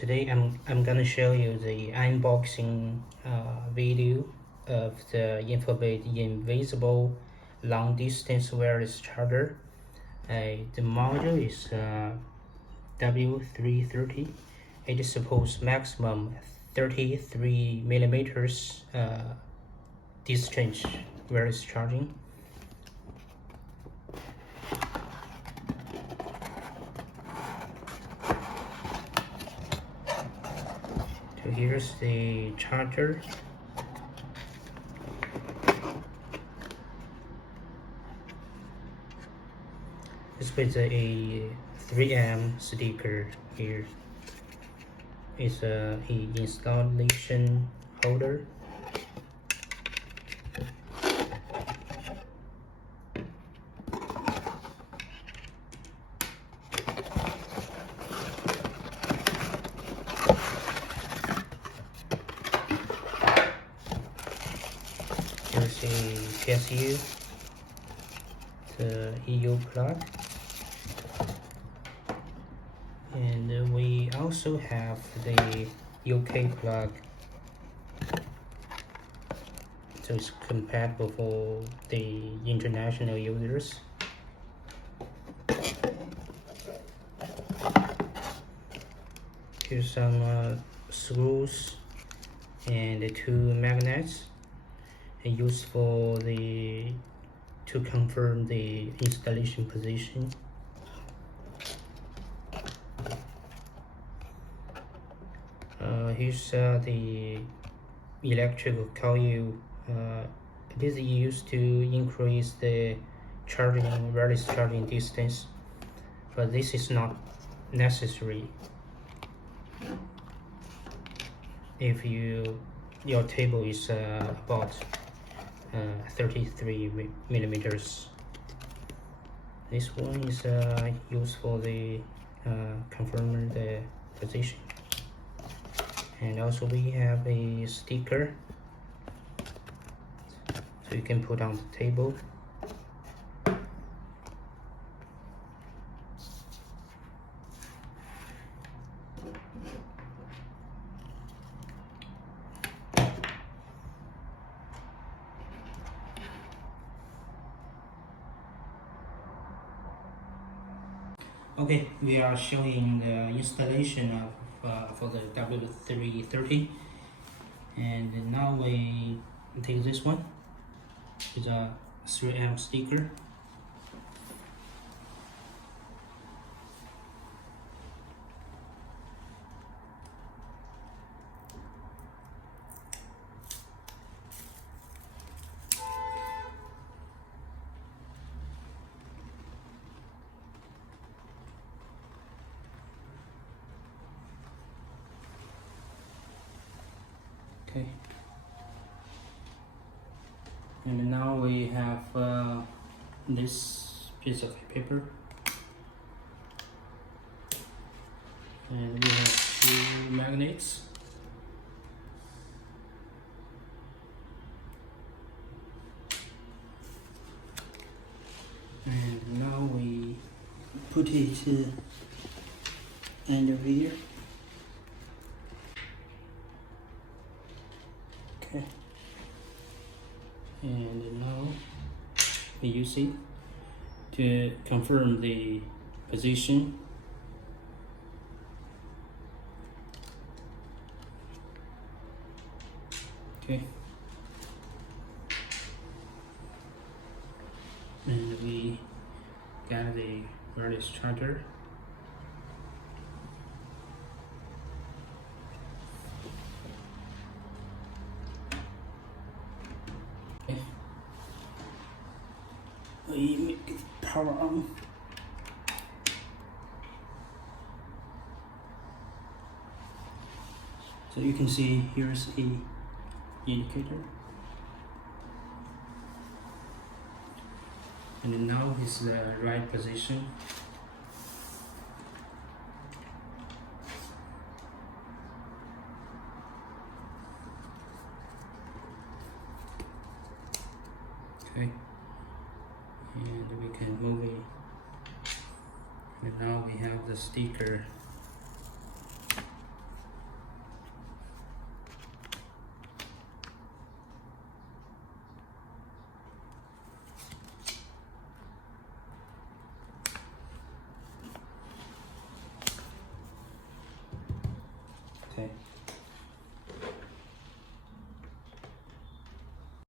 today I'm gonna show you the unboxing video of the INFOBIT invisible long distance wireless charger. The model is W330. It supports maximum 33 millimeters distance wireless charging. So here's the charger. It's with a 3M sticker here. It's a installation holder. Here's a PSU, the EU plug, and we also have the UK plug, so it's compatible for the international users. Here's some screws and 2 magnets used for to confirm the installation position. Here's the electrical coil. It is used to increase the wireless charging distance, but this is not necessary if your table is about 33 millimeters. This one is used for the confirming the position. And also we have a sticker, so you can put on the table. Okay, we are showing the installation of for the W330, and now we take this one with a 3M sticker. Okay, and now we have this piece of paper, and we have 2 magnets. And now we put it end over here. Okay, and now we use it to confirm the position. Okay, and we got the wireless charger. We make it power on. So you can see here's a indicator, and now is the right position. Okay, and we can move it, and now we have the sticker Okay.